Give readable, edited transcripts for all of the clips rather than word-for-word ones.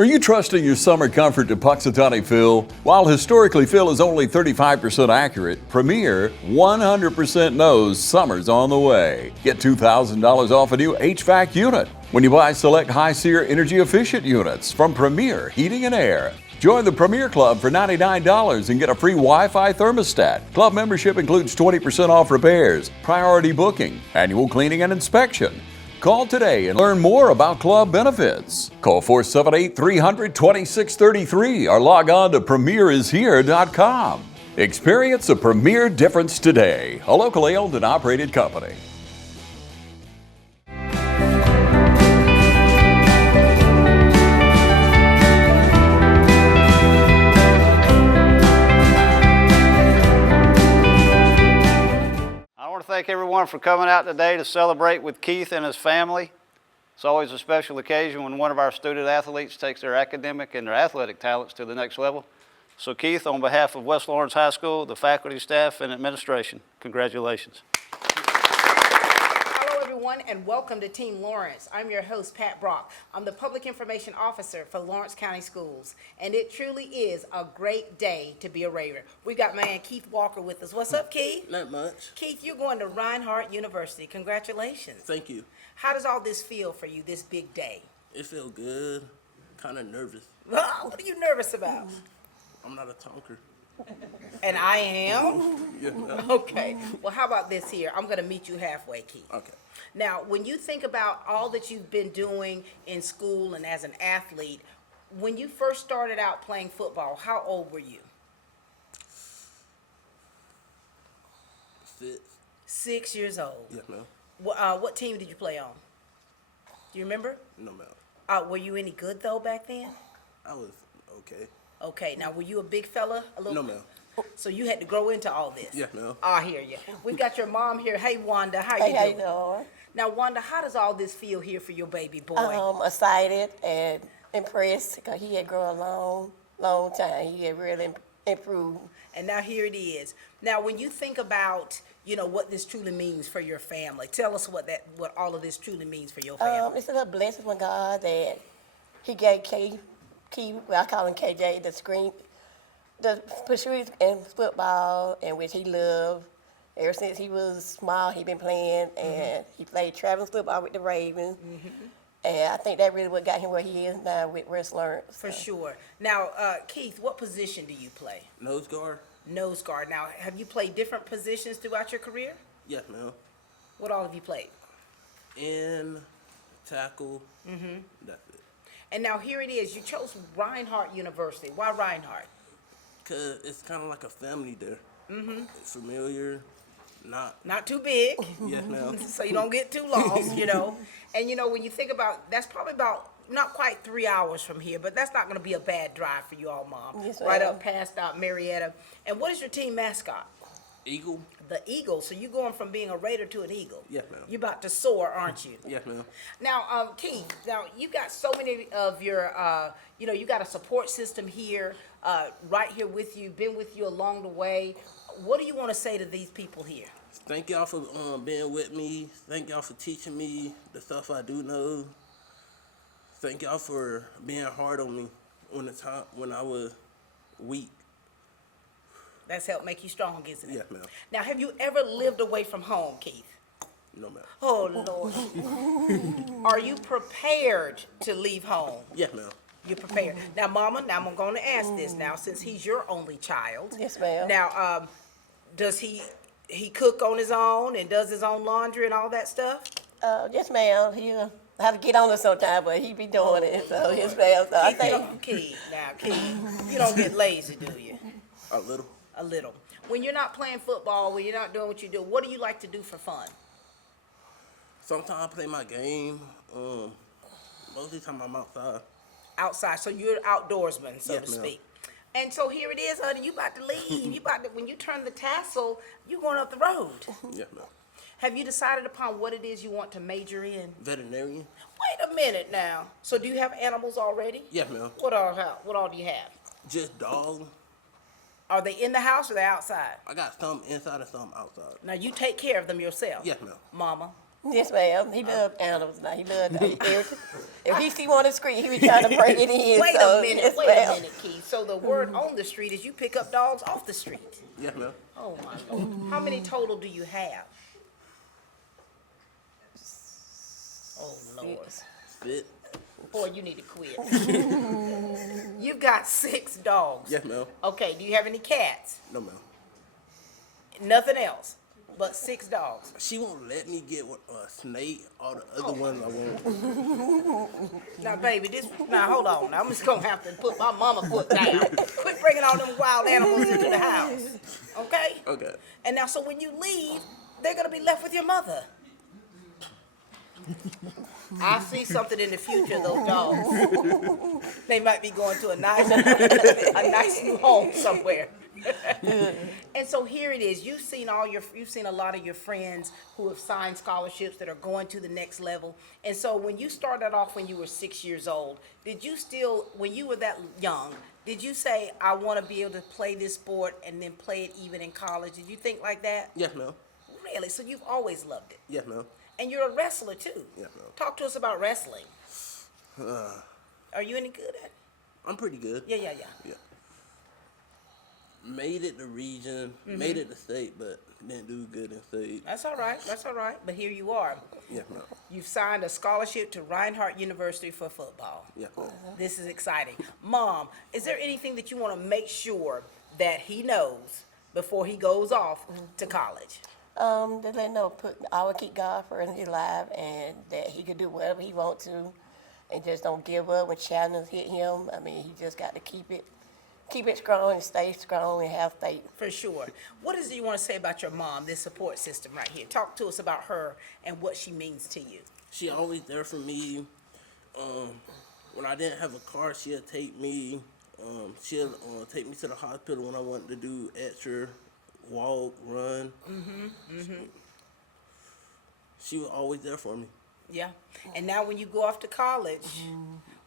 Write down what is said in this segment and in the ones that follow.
Are you trusting your summer comfort to Puxatawny Phil? While historically Phil is only 35% accurate, Premier 100% knows summer's on the way. Get $2,000 off a new HVAC unit when you buy select high SEER energy efficient units from Premier Heating and Air. Join the Premier Club for $99 and get a free Wi-Fi thermostat. Club membership includes 20% off repairs, priority booking, annual cleaning and inspection. Call today and learn more about club benefits. Call 478-300-2633 or log on to premierishere.com. Experience a Premier difference today. A locally owned and operated company. Thank everyone for coming out today to celebrate with Keith and his family. It's always a special occasion when one of our student athletes takes their academic and their athletic talents to the next level. So Keith, on behalf of West Lawrence High School, the faculty, staff, and administration, congratulations. Hello everyone and welcome to Team Lawrence. I'm your host, Pat Brock. I'm the Public Information Officer for Lawrence County Schools, and it truly is a great day to be a Raider. We got my man Keith Walker with us. What's up, Keith? Not much. Keith, you're going to Reinhardt University. Congratulations. Thank you. How does all this feel for you this big day? It feels good. Kind of nervous. What are you nervous about? I'm not a talker. And I am? Yeah, no. Okay. Well, how about this here? I'm going to meet you halfway, Keith. Okay. Now, when you think about all that you've been doing in school and as an athlete, when you first started out playing football, how old were you? 6. 6 years old. Yeah, no. What team did you play on? Do you remember? No, ma'am. Were you any good, though, back then? I was okay. Okay. Now, were you a big fella? No, ma'am. So you had to grow into all this? Yeah, no. I hear you. We've got your mom here. Hey, Wanda, how you doing? How you doing? Now, Wanda, how does all this feel here for your baby boy? Excited and impressed because he had grown a long time. He had really improved. And now here it is. Now, when you think about, what this truly means for your family, tell us what all of this truly means for your family. It's a little blessing from God that he gave Key, I call him KJ, the pursuit in football, and which he loved. Ever since he was small, he been playing, and he played traveling football with the Ravens. And I think that really what got him where he is now with West Lawrence. For sure. Now, Keith, what position do you play? Nose guard? Nose guard. Now, have you played different positions throughout your career? Yes, ma'am. What all have you played? In, tackle. That's it. And now here it is. You chose Reinhardt University. Why Reinhardt? Because it's kind of like a family there. It's familiar. Not too big. Yes, ma'am. So you don't get too lost, And when you think about, that's probably about not quite 3 hours from here, but that's not going to be a bad drive for you all, Mom. Yes, right ma'am. up past Marietta. And what is your team mascot? Eagle? The Eagle. So you're going from being a Raider to an Eagle. Yes, ma'am. You're about to soar, aren't you? Yes, ma'am. Now, Keith, you got so many of your, you got a support system here, right here with you, been with you along the way. What do you want to say to these people here? Thank y'all for being with me. Thank y'all for teaching me the stuff I do know. Thank y'all for being hard on me on the time when I was weak. That's helped make you strong, isn't it? Yes, ma'am. Now, have you ever lived away from home, Keith? No, ma'am. Oh, Lord. Are you prepared to leave home? Yes, ma'am. You're prepared. Now, Mama, I'm going to ask this now, since he's your only child. Yes, ma'am. Now, does he cook on his own and does his own laundry and all that stuff? Yes, ma'am. He'll have to get on us sometime, but he be doing it. So yes, ma'am. So I think Keith, you don't get lazy, do you? A little. A little. When you're not playing football, when you're not doing what you do, what do you like to do for fun? Sometimes I play my game. Most of the time I'm outside. Outside, so you're an outdoorsman, so Yes, to ma'am. speak. And so here it is, honey, you about to leave. When you turn the tassel, you're going up the road. Yes, ma'am. Have you decided upon what it is you want to major in? Veterinarian? Wait a minute now. So do you have animals already? Yes, ma'am. What all do you have? Just dogs. Are they in the house or they outside? I got some inside and some outside. Now you take care of them yourself. Yes, ma'am. Mama, Yes, ma'am. He loved animals now. He loved if he see one on the street, he was trying to bring it in. Wait so, a minute, yes, wait a ma'am. minute, Keith. So the word on the street is you pick up dogs off the street. Yes, ma'am. Oh my Lord. How many total do you have? Oh Lord. Fit. Boy, you need to quit. You've got 6 dogs. Yes, ma'am. Okay, do you have any cats? No, ma'am. Nothing else but 6 dogs. She won't let me get a snake or the other ones I want. Now, baby, now hold on. I'm just gonna have to put my mama foot down. Quit bringing all them wild animals into the house. Okay? Okay. And now, so when you leave, they're gonna be left with your mother. I see something in the future, those dogs. They might be going to a nice new home somewhere. And so here it is. You've seen a lot of your friends who have signed scholarships that are going to the next level. And so when you started off when you were 6 years old, did you still, when you were that young, did you say, I want to be able to play this sport and then play it even in college? Did you think like that? Yes, ma'am. Really? So you've always loved it? Yes, ma'am. And you're a wrestler too. Yes, ma'am. Talk to us about wrestling. Are you any good at it? I'm pretty good. Yeah. Yeah. Made it the region, made it the state, but didn't do good in state. That's all right. But here you are. Yes, ma'am. You've signed a scholarship to Reinhardt University for football. Yes, ma'am. This is exciting. Mom, is there anything that you want to make sure that he knows before he goes off to college? Just let him know, I will keep God first in his life, and that he can do whatever he wants to, and just don't give up when challenges hit him. I mean, he just got to keep it strong and stay strong and have faith. For sure. What is it you want to say about your mom, this support system right here? Talk to us about her and what she means to you. She always there for me. When I didn't have a car, she'll take me. She'll take me to the hospital when I wanted to do extra walk, run. She was always there for me. Yeah. And now when you go off to college,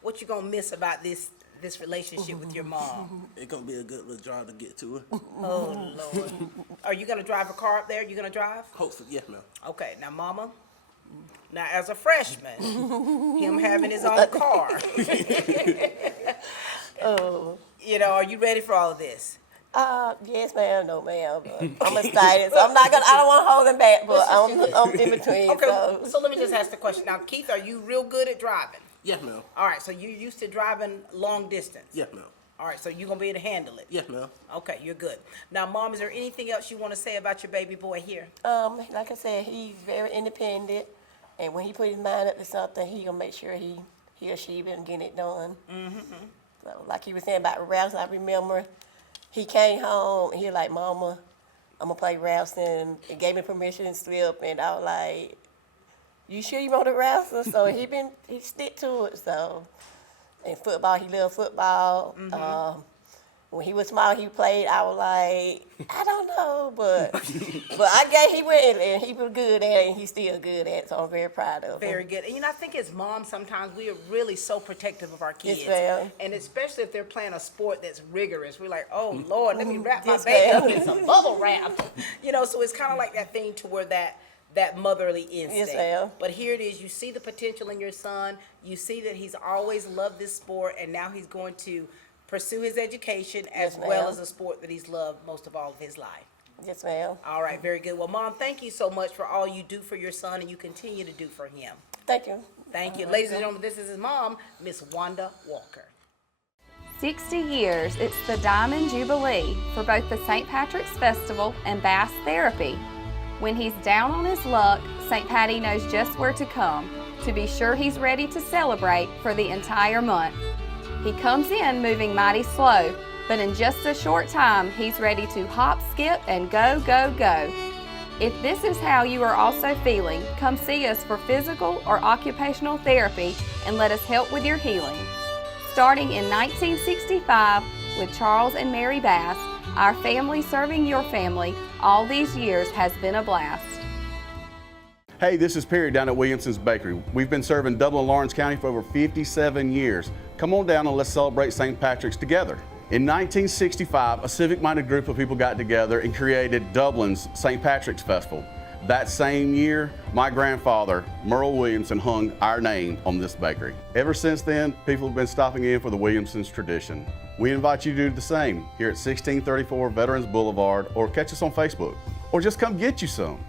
what you gonna miss about this relationship with your mom? It's gonna be a good little drive to get to her. Oh Lord. Are you gonna drive a car up there? You gonna drive? Hopefully, yes, ma'am. Okay, now mama. Now as a freshman, him having his own car. You know, are you ready for all of this? Yes, ma'am, no, ma'am. But I'm excited, so I don't want to hold him back, but I'm in between. Okay, So. so let me just ask the question. Now, Keith, are you real good at driving? Yes, ma'am. All right, so you're used to driving long distance? Yes, ma'am. All right, so you're going to be able to handle it? Yes, ma'am. Okay, you're good. Now, Mom, is there anything else you want to say about your baby boy here? Like I said, he's very independent, and when he put his mind up to something, he gonna make sure he achieve it and get it done. So, like he was saying about wrestling, I remember he came home and he was like, "Mama, I'm gonna play wrestling," and gave me permission to slip, and I was like, "You sure you want to wrestle?" So he stick to it. So, and football, he loved football. When he was small, he played. I was like, I don't know, but I guess he went and he was good at it, and he's still good at it. So I'm very proud of him. Very good. And you know, I think as moms, sometimes we are really so protective of our kids. Yes, ma'am. And especially if they're playing a sport that's rigorous. We're like, oh, Lord, let me wrap my Yes, baby up ma'am. in some bubble wrap. You know, so it's kind of like that thing to where that motherly instinct. Yes, ma'am. But here it is. You see the potential in your son. You see that he's always loved this sport, and now he's going to pursue his education as Yes, well ma'am. as a sport that he's loved most of all of his life. Yes, ma'am. All right, very good. Well, Mom, thank you so much for all you do for your son and you continue to do for him. Thank you. Thank you. Ladies and gentlemen, this is his mom, Miss Wanda Walker. 60 years, it's the Diamond Jubilee for both the St. Patrick's Festival and Bass Therapy. When he's down on his luck, St. Patty knows just where to come to be sure he's ready to celebrate for the entire month. He comes in moving mighty slow, but in just a short time, he's ready to hop, skip, and go, go, go. If this is how you are also feeling, come see us for physical or occupational therapy and let us help with your healing. Starting in 1965 with Charles and Mary Bass, our family serving your family all these years has been a blast. Hey, this is Perry down at Williamson's Bakery. We've been serving Dublin Lawrence County for over 57 years. Come on down and let's celebrate St. Patrick's together. In 1965, a civic-minded group of people got together and created Dublin's St. Patrick's Festival. That same year, my grandfather, Merle Williamson, hung our name on this bakery. Ever since then, people have been stopping in for the Williamson's tradition. We invite you to do the same here at 1634 Veterans Boulevard, or catch us on Facebook, or just come get you some.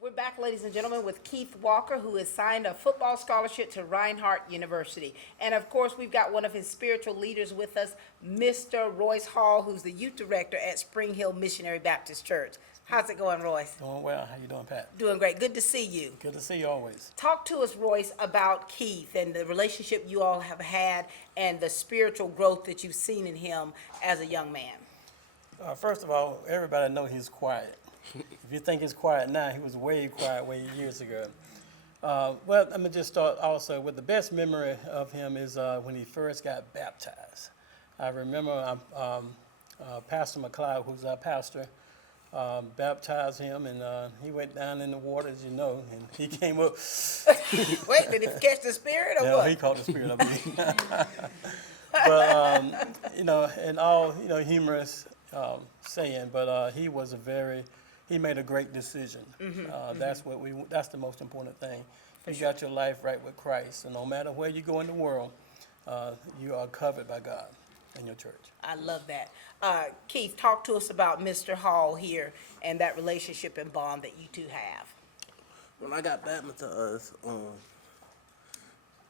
We're back, ladies and gentlemen, with Keith Walker, who has signed a football scholarship to Reinhardt University. And of course, we've got one of his spiritual leaders with us, Mr. Royce Hall, who's the youth director at Spring Hill Missionary Baptist Church. How's it going, Royce? Doing well. How you doing, Pat? Doing great. Good to see you. Good to see you always. Talk to us, Royce, about Keith and the relationship you all have had and the spiritual growth that you've seen in him as a young man. First of all, everybody know he's quiet. If you think he's quiet now, he was way quiet way years ago. Well, let me just start also with the best memory of him is when he first got baptized. I remember Pastor McLeod, who's our pastor, baptized him, and he went down in the water, as you know, and he came up. Wait, did he catch the spirit or Yeah, what? he caught the spirit of me. But you know, and all humorous saying, but he was he made a great decision. That's the most important thing. You got your life right with Christ, and no matter where you go in the world, you are covered by God and your church. I love that. Keith, talk to us about Mr. Hall here and that relationship and bond that you two have. When I got baptized,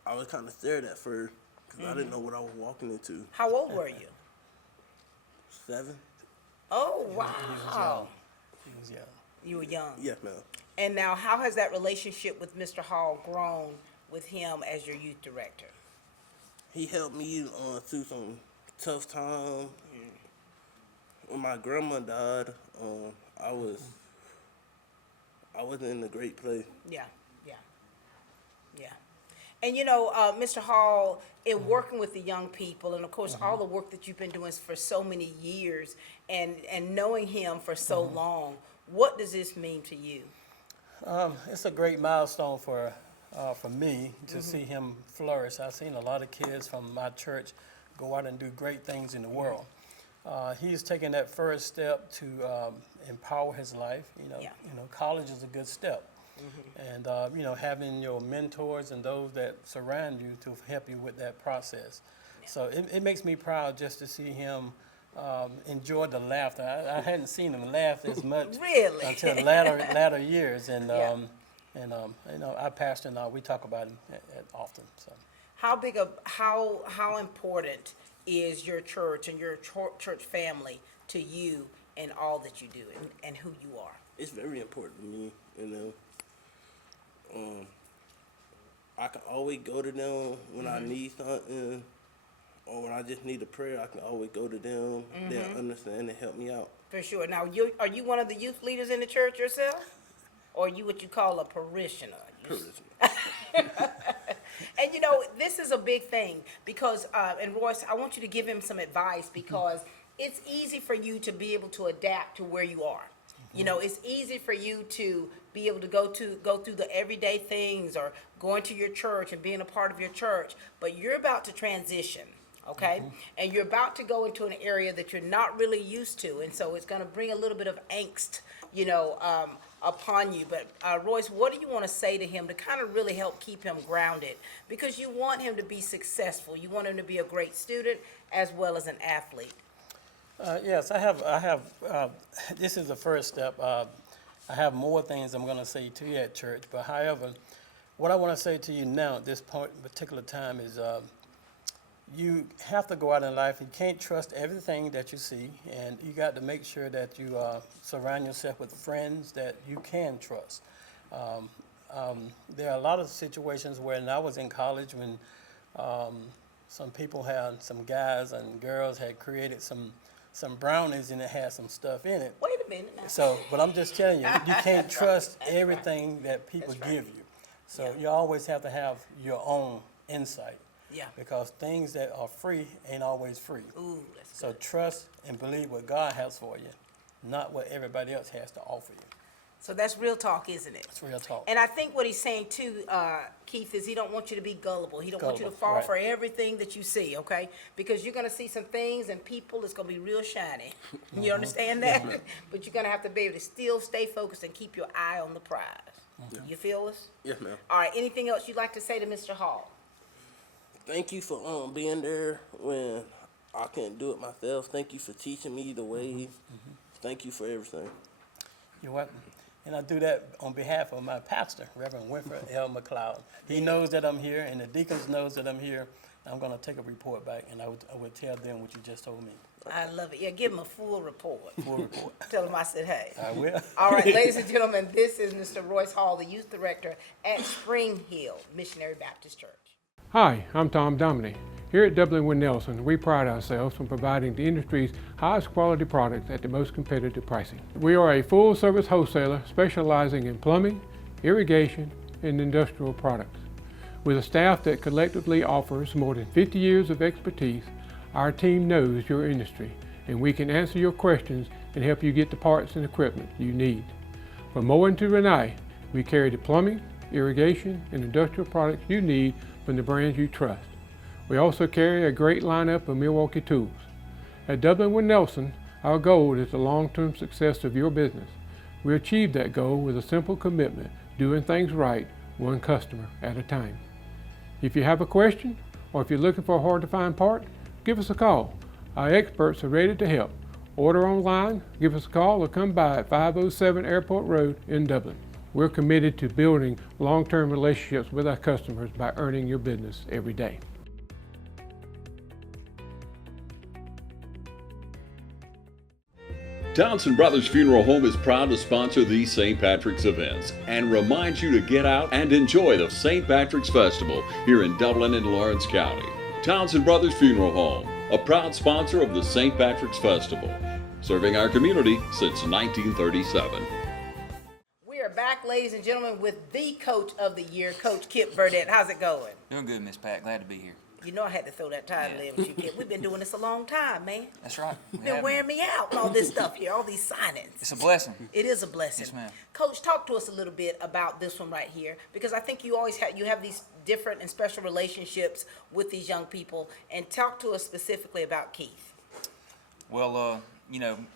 I was kind of scared at first because I didn't know what I was walking into. How old were you? 7? Oh, He was wow. young. He was young. You were young. Yes, ma'am. And now, how has that relationship with Mr. Hall grown with him as your youth director? He helped me through some tough time. When my grandma died, I wasn't in a great place. Yeah. And you know, Mr. Hall, in working with the young people, and of course, all the work that you've been doing for so many years, and knowing him for so long, what does this mean to you? It's a great milestone for me to see him flourish. I've seen a lot of kids from my church go out and do great things in the world. He's taken that first step to empower his life. You know, college is a good step. And having your mentors and those that surround you to help you with that process. So it makes me proud just to see him enjoy the laughter. I hadn't seen him laugh as much Really? until latter years. And our pastor and I, we talk about him often. So How important is your church and your church family to you and all that you do and who you are? It's very important to me, you know. I can always go to them when I need something, or when I just need a prayer. I can always go to them. They'll understand and help me out. For sure. Now, are you one of the youth leaders in the church yourself? Or are you what you call a parishioner? And you know, this is a big thing because, and Royce, I want you to give him some advice because it's easy for you to be able to adapt to where you are. You know, it's easy for you to be able to go through the everyday things or going to your church and being a part of your church, but you're about to transition, okay? And you're about to go into an area that you're not really used to, and so it's going to bring a little bit of angst, you know, upon you. But Royce, what do you want to say to him to kind of really help keep him grounded? Because you want him to be successful. You want him to be a great student as well as an athlete. Yes, I have. This is the first step. I have more things I'm going to say to you at church. But however, what I want to say to you now at this point, particular time, is you have to go out in life. You can't trust everything that you see, and you got to make sure that you surround yourself with friends that you can trust. There are a lot of situations when I was in college when some people some guys and girls had created some brownies and it had some stuff in it. Wait a minute now. So, but I'm just telling you, you can't trust everything that people give you. So you always have to have your own insight. Yeah. Because things that are free ain't always free. Ooh, that's So trust and believe what God has for you, not what everybody else has to offer you. So that's real talk, isn't it? It's real talk. And I think what he's saying too, Keith, is he don't want you to be gullible. He don't want you to Gullible, fall right. for everything that you see, okay? Because you're gonna see some things and people that's gonna be real shiny. You understand that? But you're gonna have to be able to still stay focused and keep your eye on the prize. You feel us? Yes, ma'am. All right, anything else you'd like to say to Mr. Hall? Thank you for being there when I couldn't do it myself. Thank you for teaching me the way. Thank you for everything. You're welcome. And I do that on behalf of my pastor, Reverend Winfred L. McLeod. He knows that I'm here, and the deacons knows that I'm here. I'm going to take a report back, and I would tell them what you just told me. I love it. Yeah, give him a full report. Full report. Tell him I said hey. I will. All right, ladies and gentlemen, this is Mr. Royce Hall, the youth director at Spring Hill Missionary Baptist Church. Hi, I'm Tom Dominy. Here at Dublin Wind Nelson, we pride ourselves on providing the industry's highest quality products at the most competitive pricing. We are a full-service wholesaler specializing in plumbing, irrigation, and industrial products. With a staff that collectively offers more than 50 years of expertise, our team knows your industry, and we can answer your questions and help you get the parts and equipment you need. From Moen to Renee, we carry the plumbing, irrigation, and industrial products you need from the brands you trust. We also carry a great lineup of Milwaukee tools. At Dublin Wind Nelson, our goal is the long-term success of your business. We achieve that goal with a simple commitment, doing things right, one customer at a time. If you have a question, or if you're looking for a hard-to-find part, give us a call. Our experts are ready to help. Order online, give us a call, or come by at 507 Airport Road in Dublin. We're committed to building long-term relationships with our customers by earning your business every day. Townsend Brothers Funeral Home is proud to sponsor these St. Patrick's events and reminds you to get out and enjoy the St. Patrick's Festival here in Dublin and Lawrence County. Townsend Brothers Funeral Home, a proud sponsor of the St. Patrick's Festival, serving our community since 1937. We are back, ladies and gentlemen, with the coach of the year, Coach Kip Burdett. How's it going? Doing good, Miss Pat. Glad to be here. You know I had to throw that title in with you, Kip. We've been doing this a long time, man. That's right. You've been wearing me out with all this stuff here, all these signings. It's a blessing. It is a blessing. Yes, ma'am. Coach, talk to us a little bit about this one right here, because I think you always have these different and special relationships with these young people, and talk to us specifically about Keith. Well,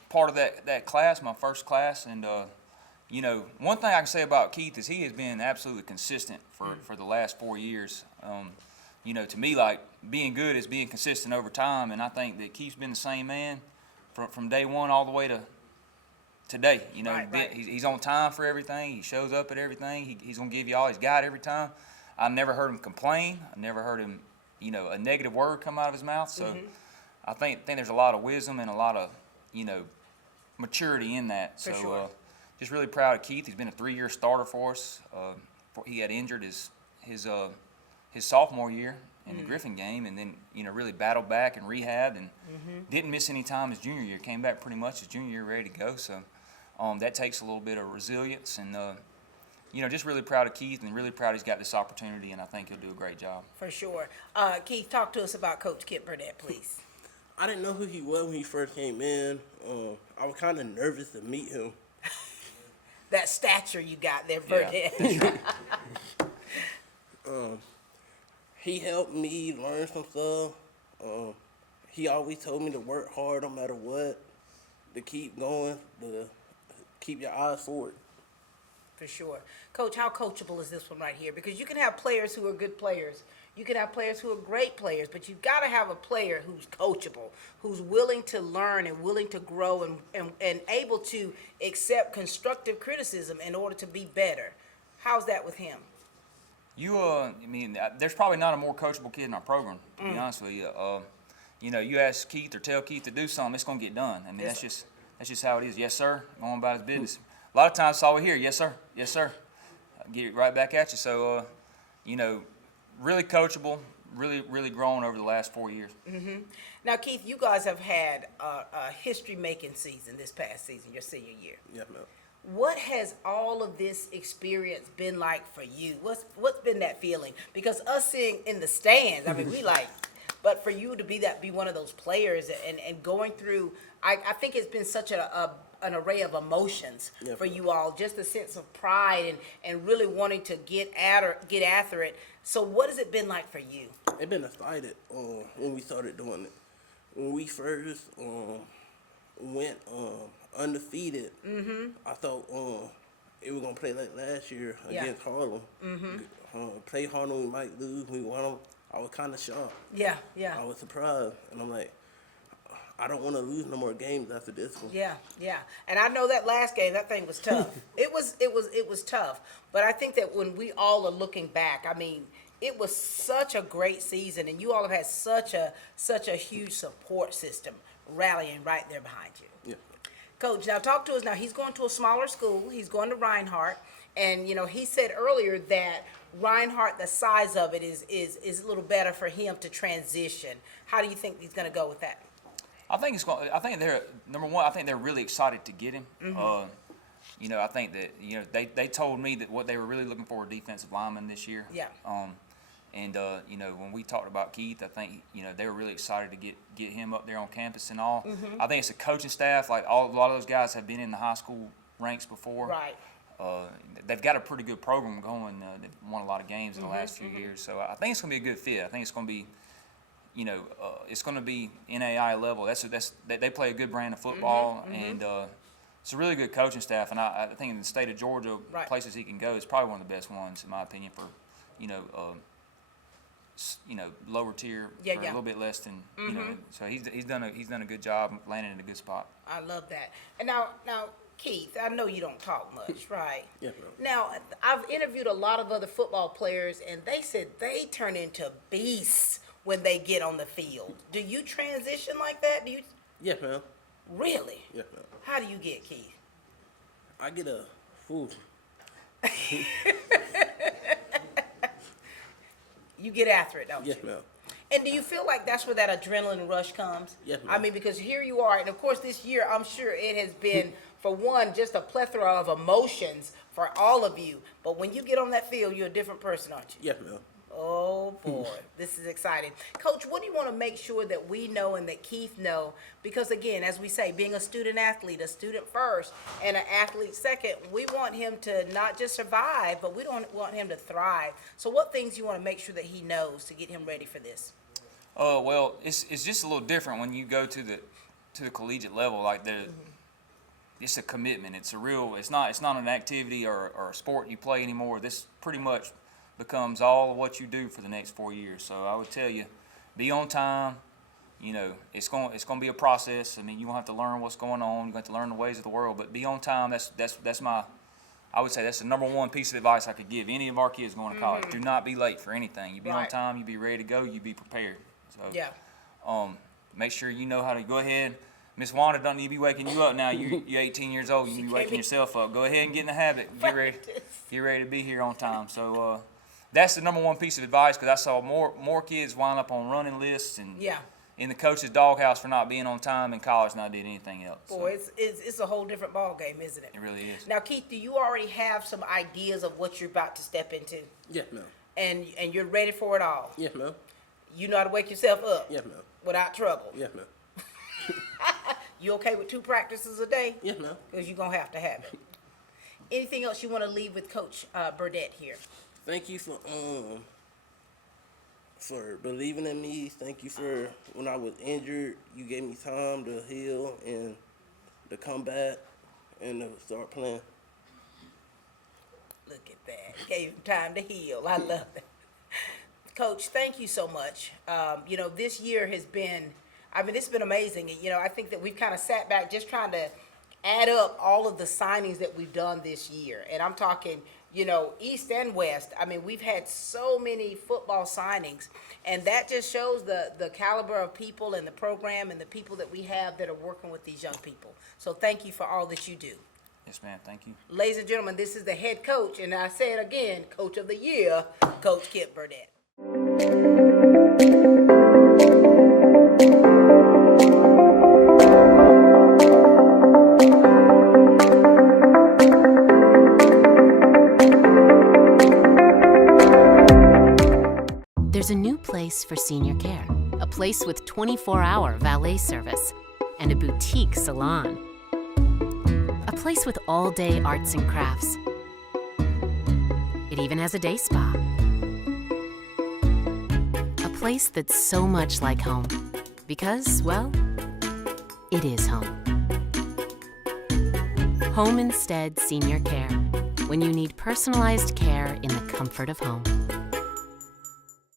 part of that class, my first class, and one thing I can say about Keith is he has been absolutely consistent for the last 4 years. To me, like, being good is being consistent over time, and I think that Keith's been the same man from day one all the way to today. Right. He's on time for everything. He shows up at everything. He's going to give you all he's got every time. I never heard him complain. I never heard him, a negative word come out of his mouth. So I think there's a lot of wisdom and a lot of, maturity in that. For so sure. Just really proud of Keith. He's been a 3-year starter for us. He had injured his sophomore year in the Griffin game, and then really battled back and rehabbed, and didn't miss any time his junior year. Came back pretty much his junior year ready to go. So that takes a little bit of resilience, and just really proud of Keith, and really proud he's got this opportunity, and I think he'll do a great job. For sure. Keith, talk to us about Coach Kip Burdett, please. I didn't know who he was when he first came in. I was kind of nervous to meet him. That stature you got there, Burdett. He helped me learn some stuff. He always told me to work hard no matter what, to keep going, to keep your eyes forward. For sure. Coach, how coachable is this one right here? Because you can have players who are good players. You can have players who are great players, but you've got to have a player who's coachable, who's willing to learn and willing to grow and able to accept constructive criticism in order to be better. How's that with him? There's probably not a more coachable kid in our program, to be honest with you. You ask Keith or tell Keith to do something, it's going to get done. That's just how it is. Yes, sir. Going about his business. A lot of times, it's all we hear. Yes, sir. Yes, sir. Get it right back at you. So, really coachable, really grown over the last 4 years. Mm-hmm. Now, Keith, you guys have had a history-making season this past season, your senior year. Yeah, man. What has all of this experience been like for you? What's been that feeling? Because us sitting in the stands, we like, but for you to be one of those players and going through, I think it's been such a an array of emotions Yeah. for you all, just a sense of pride and really wanting to get after it. So what has it been like for you? It been excited when we started doing it. When we first went undefeated, I thought it was gonna play like last year Yeah. against Harlem. Play Harlem, we might lose. We won them. I was kind of shocked. Yeah. I was surprised, and I'm like, I don't want to lose no more games after this one. Yeah. And I know that last game, that thing was tough. It was tough. But I think that when we all are looking back, I mean, it was such a great season, and you all have had such a huge support system rallying right there behind you. Yeah. Coach, now talk to us. Now he's going to a smaller school. He's going to Reinhardt, and he said earlier that Reinhardt, the size of it is a little better for him to transition. How do you think he's going to go with that? I think it's going. I think they're number one. I think they're really excited to get him. I think that they told me that what they were really looking for a defensive lineman this year. Yeah. When we talked about Keith, I think they were really excited to get him up there on campus and all. I think it's a coaching staff. Like a lot of those guys have been in the high school ranks before. Right. They've got a pretty good program going. They've won a lot of games in the last few years. So I think it's going to be a good fit. I think it's going to be, it's going to be NAI level. They play a good brand of football, and it's a really good coaching staff. And I think in the state of Georgia, Right. places he can go, it's probably one of the best ones in my opinion for, lower tier Yeah, for yeah. a little bit less than So he's done a good job landing in a good spot. I love that. And now, Keith, I know you don't talk much, right? Yeah. Now, I've interviewed a lot of other football players, and they said they turn into beasts when they get on the field. Do you transition like that? Do you Yeah, man. really? Yeah, man. How do you get, Keith? I get a fool. You get after it, don't Yes, you? ma'am. And do you feel like that's where that adrenaline rush comes? Yes, ma'am. I mean, because here you are, and of course this year, I'm sure it has been, for one, just a plethora of emotions for all of you. But when you get on that field, you're a different person, aren't you? Yes, ma'am. Oh boy, this is exciting. Coach, what do you want to make sure that we know and that Keith know? Because again, as we say, being a student athlete, a student first and an athlete second, we want him to not just survive, but we don't want him to thrive. So what things you want to make sure that he knows to get him ready for this? Well, it's just a little different when you go to the collegiate level. Like it's a commitment. It's not an activity or a sport you play anymore. This pretty much becomes all of what you do for the next 4 years. So I would tell you, be on time. It's going to be a process. I mean, you have to learn what's going on. You have to learn the ways of the world. But be on time. I would say that's the number one piece of advice I could give any of our kids going to college. Do not be late for anything. You be on Right. time. You be ready to go. You be prepared. So Yeah. make sure you know how to go ahead. Miss Wanda don't need to be waking you up now. You're 18 years old. You be waking yourself up. Go ahead and get in the habit. Get ready to be here on time. So that's the number one piece of advice, because I saw more kids wind up on running lists and Yeah. in the coach's doghouse for not being on time in college than I did anything else. Boy, it's a whole different ball game, isn't it? It really is. Now, Keith, do you already have some ideas of what you're about to step into? Yes, ma'am. And you're ready for it all? Yes, ma'am. You know how to wake yourself up? Yes, ma'am. Without trouble? Yes, ma'am. You okay with 2 practices a day? Yes, ma'am. Because you're going to have it. Anything else you want to leave with Coach Burdett here? Thank you for believing in me. Thank you for when I was injured, you gave me time to heal and to come back and to start playing. Look at that. Gave him time to heal. I love it. Coach, thank you so much. This year has been, it's been amazing. I think that we've kind of sat back just trying to add up all of the signings that we've done this year. And I'm talking, East and West. We've had so many football signings. And that just shows the caliber of people and the program and the people that we have that are working with these young people. So thank you for all that you do. Yes, ma'am. Thank you. Ladies and gentlemen, this is the head coach, and I say it again, Coach of the Year, Coach Kip Burdett. There's a new place for senior care, a place with 24-hour valet service and a boutique salon. A place with all-day arts and crafts. It even has a day spa. A place that's so much like home. Because, well, it is home. Home Instead Senior Care. When you need personalized care in the comfort of home.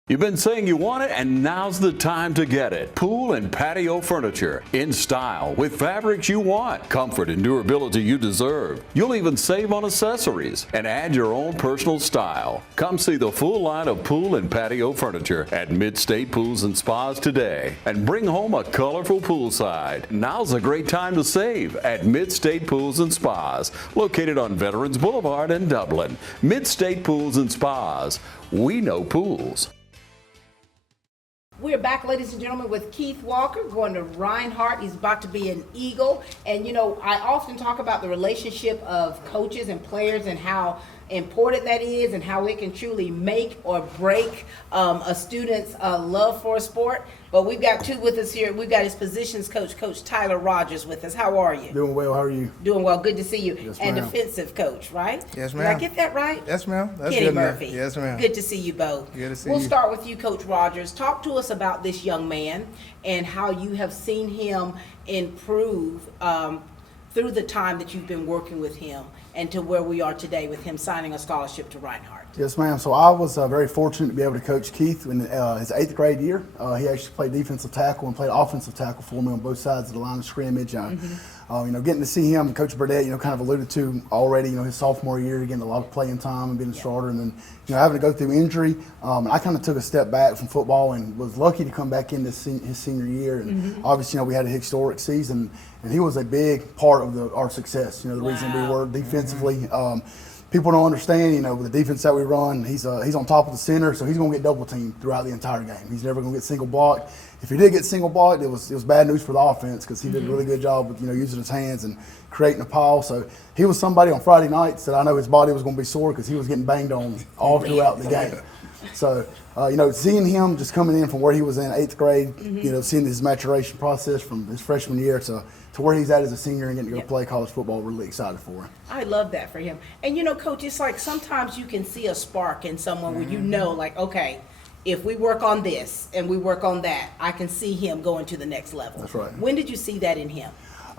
You've been saying you want it, and now's the time to get it. Pool and patio furniture in style with fabrics you want, comfort and durability you deserve. You'll even save on accessories and add your own personal style. Come see the full line of pool and patio furniture at Mid-State Pools and Spas today and bring home a colorful poolside. Now's a great time to save at Mid-State Pools and Spas, located on Veterans Boulevard in Dublin. Mid-State Pools and Spas. We know pools. We're back, ladies and gentlemen, with Keith Walker going to Reinhardt. He's about to be an Eagle. And, you know, I often talk about the relationship of coaches and players and how important that is and how it can truly make or break a student's love for a sport. But we've got two with us here. We've got his positions coach, Coach Tyler Rogers, with us. How are you? Doing well. How are you? Doing well. Good to see you. Yes, and ma'am. defensive coach, right? Yes, Did ma'am. I get that right? Yes, ma'am. That's Kenny good enough. Murphy. Yes, ma'am. Good to see you both. Good to see We'll you. start with you, Coach Rogers. Talk to us about this young man and how you have seen him improve through the time that you've been working with him and to where we are today with him signing a scholarship to Reinhardt. Yes, ma'am. So I was very fortunate to be able to coach Keith in his 8th grade year. He actually played defensive tackle and played offensive tackle for me on both sides of the line of scrimmage. You know, getting to see him, Coach Burdett, you know, kind of alluded to already, you know, his sophomore year, getting a lot of playing time and being a starter, and then, you know, having to go through injury. I kind of took a step back from football and was lucky to come back into his senior year. And obviously, you know, we had a historic season, and he was a big part of our success. You know, the reason we were defensively. People don't understand, you know, with the defense that we run, he's on top of the center, so he's going to get double teamed throughout the entire game. He's never going to get single blocked. If he did get single blocked, it was bad news for the offense because he did a really good job with, you know, using his hands and creating a pile. So he was somebody on Friday nights that I know his body was going to be sore because he was getting banged on all throughout the game. So, you know, seeing him just coming in from where he was in 8th grade, you know, seeing his maturation process from his freshman year to where he's at as a senior and getting to go play college football, really excited for him. I love that for him. And, you know, Coach, it's like sometimes you can see a spark in someone where you know, like, okay, if we work on this and we work on that, I can see him going to the next level. That's right. When did you see that in him?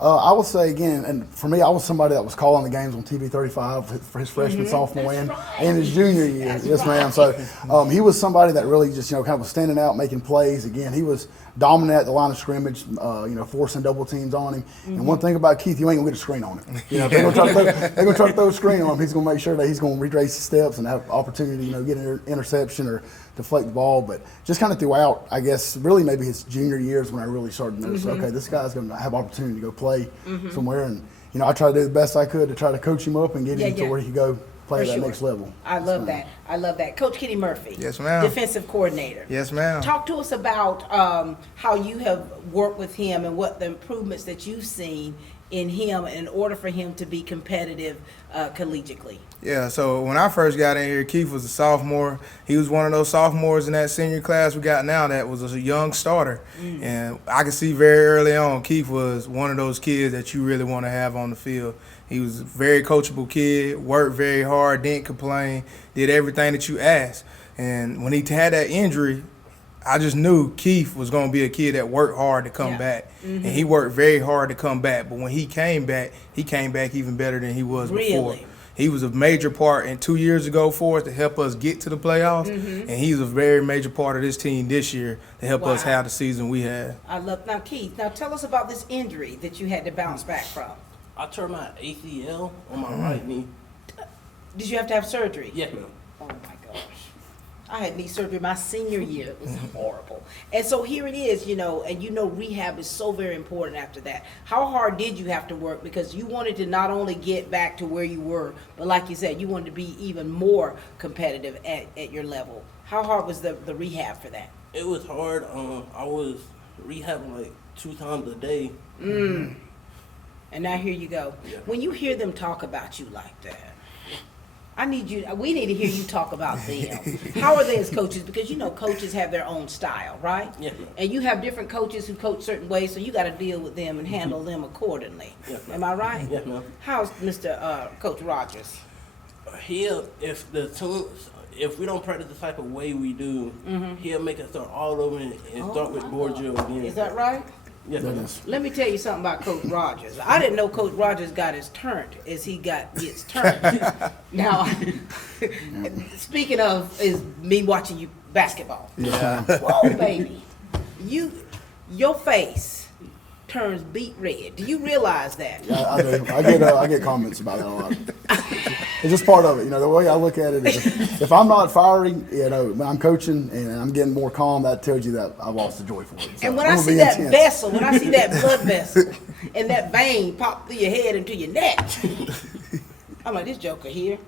I would say, again, and for me, I was somebody that was calling the games on TV 35 for his freshman, sophomore, and his junior year. Yes, ma'am. So he was somebody that really just, you know, kind of was standing out, making plays. Again, he was dominant at the line of scrimmage, you know, forcing double teams on him. And one thing about Keith, you ain't going to get a screen on him. You know, if they're going to try to throw a screen on him, he's going to make sure that he's going to retrace his steps and have opportunity, you know, get an interception or deflect the ball. But just kind of throughout, I guess, really maybe his junior years when I really started to notice, okay, this guy's going to have opportunity to go play somewhere. And, you know, I tried to do the best I could to try to coach him up and get him to where he could go play at that next level. I love that. I love that. Coach Kenny Murphy. Yes, ma'am. Defensive coordinator. Yes, ma'am. Talk to us about how you have worked with him and what the improvements that you've seen in him in order for him to be competitive collegiately. Yeah, so when I first got in here, Keith was a sophomore. He was one of those sophomores in that senior class we got now that was a young starter. And I could see very early on, Keith was one of those kids that you really want to have on the field. He was a very coachable kid, worked very hard, didn't complain, did everything that you asked. And when he had that injury, I just knew Keith was going to be a kid that worked hard to come back. And he worked very hard to come back. But when he came back even better than he was before. He was a major part in 2 years ago for us to help us get to the playoffs. And he's a very major part of this team this year to help us have the season we had. I love. Now, Keith, now tell us about this injury that you had to bounce back from. I tore my ACL on my right knee. Did you have to have surgery? Yeah, ma'am. Oh my gosh. I had knee surgery my senior year. It was horrible. And so here it is, you know, and you know rehab is so very important after that. How hard did you have to work? Because you wanted to not only get back to where you were, but like you said, you wanted to be even more competitive at your level. How hard was the rehab for that? It was hard. I was rehabbing like 2 times a day. And now here you go. Yeah. When you hear them talk about you like that, we need to hear you talk about them. How are they as coaches? Because coaches have their own style, right? Yeah. And you have different coaches who coach certain ways, so you got to deal with them and handle them accordingly. Yeah. Am I right? Yeah, ma'am. How's Mr. Coach Rogers? He'll, if we don't practice the type of way we do, he'll make us start all over and start with board drill again. Is that right? Yes, ma'am. Let me tell you something about Coach Rogers. I didn't know Coach Rogers got as turned as he gets turned. Now, speaking of, is me watching you basketball. Yeah. Whoa, baby. Your face turns beet red. Do you realize that? Yeah, I do. I get comments about that a lot. It's just part of it. The way I look at it is if I'm not fiery, when I'm coaching and I'm getting more calm, that tells you that I've lost the joy for it. So and when I see that vessel, when I see that blood vessel and that vein pop through your head into your neck, I'm like, this joker here.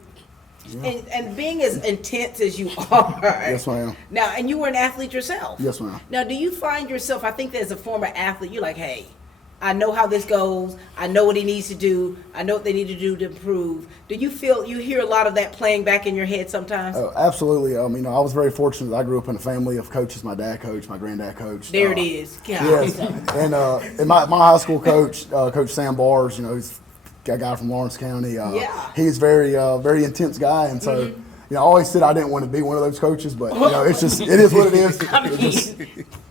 Yeah. And being as intense as you are. Yes, ma'am. Now, and you were an athlete yourself. Yes, ma'am. Now, do you find yourself, I think that as a former athlete, you're like, hey, I know how this goes. I know what he needs to do. I know what they need to do to improve. Do you feel you hear a lot of that playing back in your head sometimes? Oh, absolutely. I was very fortunate. I grew up in a family of coaches. My dad coached, my granddad coached. There it is. Yes. And my high school coach, Coach Sam Bars, he's a guy from Lawrence County. He's very intense guy, and so I always said I didn't want to be one of those coaches, but it is what it is.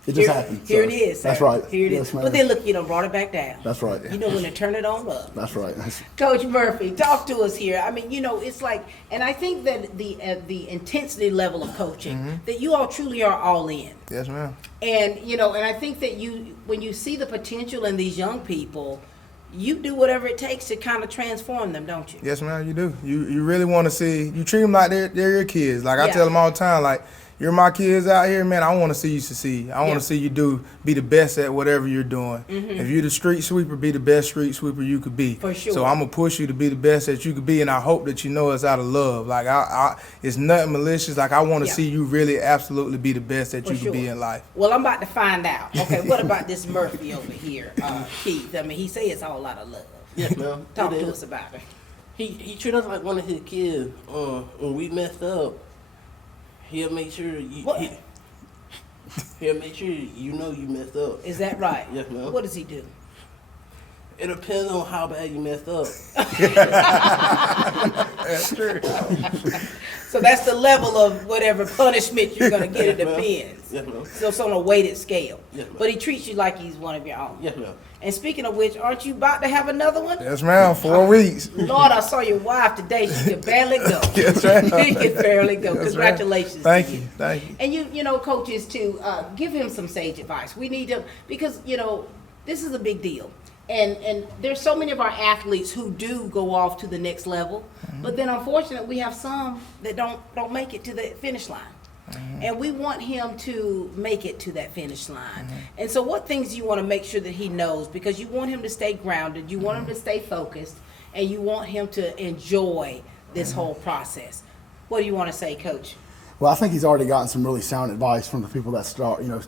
It just happens. Here it is. Sir. That's right. Here it is. Yes, ma'am. But then look, brought it back down. That's right. You know when to turn it on up. That's right. Coach Murphy, talk to us here. I mean, it's like, and I think that the intensity level of coaching, that you all truly are all in. Yes, ma'am. And and I think that when you see the potential in these young people, you do whatever it takes to kind of transform them, don't you? Yes, ma'am, you do. You really want to see, you treat them like they're your kids. Like I tell them all the time, like, you're my kids out here, man. I want to see you succeed. I want to see you be the best at whatever you're doing. If you're the street sweeper, be the best street sweeper you could be. For sure. So I'm gonna push you to be the best that you could be, and I hope that it's out of love. Like it's nothing malicious. Like I want to see you really absolutely be the best that you could be in life. Well, I'm about to find out. Okay, what about this Murphy over here, Keith? I mean, he say it's all out of love. Yes, ma'am. Talk to us about it. He treat us like one of his kids. When we messed up, he'll make sure he'll make sure you messed up. Is that right? Yes, ma'am. What does he do? It depends on how bad you messed up. That's true. So that's the level of whatever punishment you're going to get. It depends. Yes, ma'am. So it's on a weighted scale. Yes, ma'am. But he treats you like he's one of your own. Yes, ma'am. And speaking of which, aren't you about to have another one? Yes, ma'am. 4 weeks. Lord, I saw your wife today. She could barely go. Yes, ma'am. She could barely go. Yes, Congratulations. Thank to you. Thank you. And coaches too, give him some sage advice. We need to, because this is a big deal. And there's so many of our athletes who do go off to the next level, but then unfortunately we have some that don't make it to the finish line. And we want him to make it to that finish line. And so what things do you want to make sure that he knows? Because you want him to stay grounded, you want him to stay focused, and you want him to enjoy this whole process. What do you want to say, Coach? Well, I think he's already gotten some really sound advice from the people that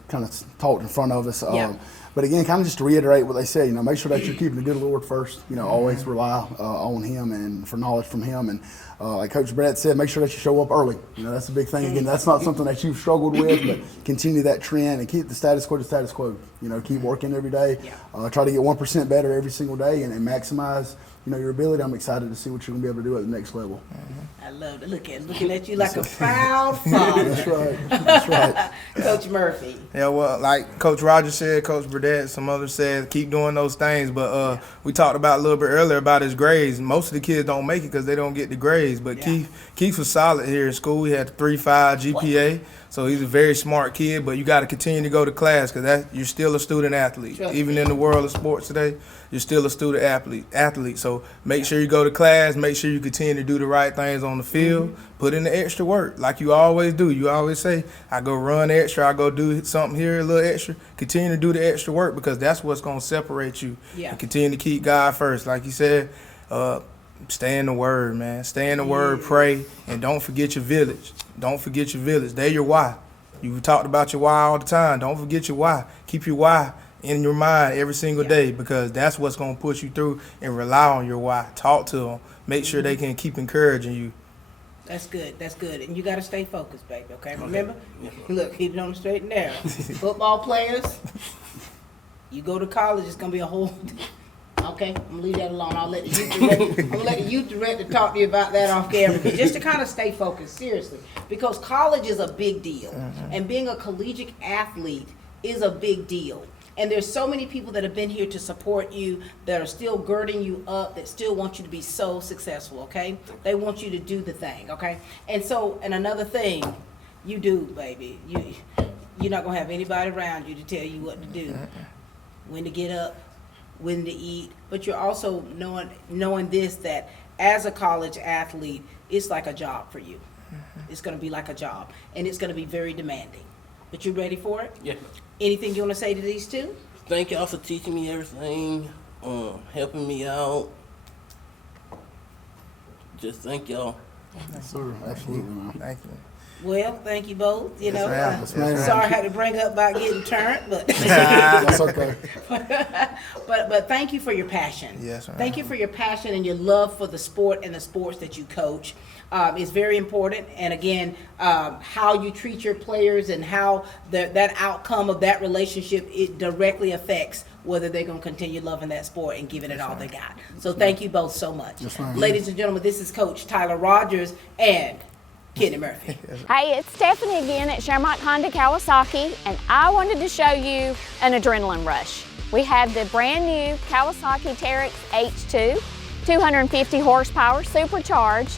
kind of talked in front of us. But again, kind of just to reiterate what they said, make sure that you're keeping the good Lord first. Always rely on Him and for knowledge from Him. And like Coach Brett said, make sure that you show up early. That's the big thing. Again, that's not something that you've struggled with, but continue that trend and keep the status quo the status quo. Keep working every day. Try to get 1% better every single day and maximize your ability. I'm excited to see what you're going to be able to do at the next level. I love it. Looking at you like a proud father. That's right. That's right. Coach Murphy. Yeah, well, like Coach Rogers said, Coach Burdett, some others said, keep doing those things. But we talked about a little bit earlier about his grades. Most of the kids don't make it because they don't get the grades. But Keith was solid here in school. He had a 3.5 GPA. So he's a very smart kid, but you got to continue to go to class because you're still a student athlete. Even in the world of sports today, you're still a student athlete. So make sure you go to class, make sure you continue to do the right things on the field, put in the extra work like you always do. You always say, I go run extra, I go do something here, a little extra. Continue to do the extra work because that's what's going to separate you. And continue to keep God first. Like you said, stay in the Word, man. Stay in the Word, pray, and don't forget your village. Don't forget your village. They're your why. You talked about your why all the time. Don't forget your why. Keep your why in your mind every single day because that's what's going to push you through and rely on your why. Talk to them. Make sure they can keep encouraging you. That's good. That's good. And you got to stay focused, baby. Okay. Remember? Look, keep it on the straight and narrow. Football players. You go to college, it's gonna be a whole. Okay, I'm gonna leave that alone. I'll let the youth director, I'm gonna let the youth director talk to you about that off camera. But just to kind of stay focused, seriously, because college is a big deal, and being a collegiate athlete is a big deal. And there's so many people that have been here to support you, that are still girding you up, that still want you to be so successful. Okay, they want you to do the thing. Okay, and so, and another thing, you do, baby. You're not gonna have anybody around you to tell you what to do, when to get up, when to eat, but you're also knowing this, that as a college athlete, it's like a job for you. It's going to be like a job, and it's going to be very demanding. But you ready for it? Yeah. Anything you want to say to these two? Thank y'all for teaching me everything, helping me out. Just thank y'all. Yes, sir. Absolutely, man. Thank you. Well, thank you both. You know, ma'am. Yes, ma'am. sorry I had to bring up about getting turned, but That's okay. but thank you for your passion. Yes, ma'am. Thank you for your passion and your love for the sport and the sports that you coach. It's very important. And again, how you treat your players and how that outcome of that relationship, it directly affects whether they're going to continue loving that sport and giving it all they got. So thank you both so much. Yes, ma'am. Ladies and gentlemen, this is Coach Tyler Rogers and Kenny Murphy. Hey, it's Stephanie again at Shermont Honda Kawasaki, and I wanted to show you an adrenaline rush. We have the brand new Kawasaki Teryx H2, 250 horsepower, supercharged,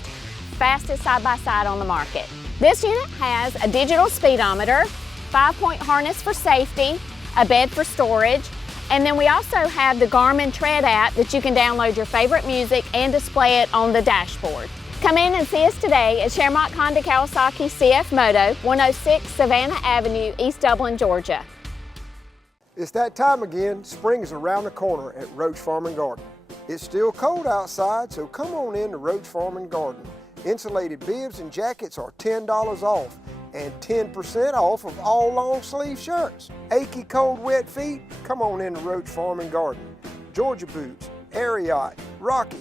fastest side-by-side on the market. This unit has a digital speedometer, 5-point harness for safety, a bed for storage, and then we also have the Garmin Tread app that you can download your favorite music and display it on the dashboard. Come in and see us today at Shermont Honda Kawasaki CF Moto, 106 Savannah Avenue, East Dublin, Georgia. It's that time again. Spring is around the corner at Roach Farm and Garden. It's still cold outside, so come on in to Roach Farm and Garden. Insulated bibs and jackets are $10 off and 10% off of all long sleeve shirts. Achy, cold, wet feet? Come on in to Roach Farm and Garden. Georgia boots, Ariat, Rocky,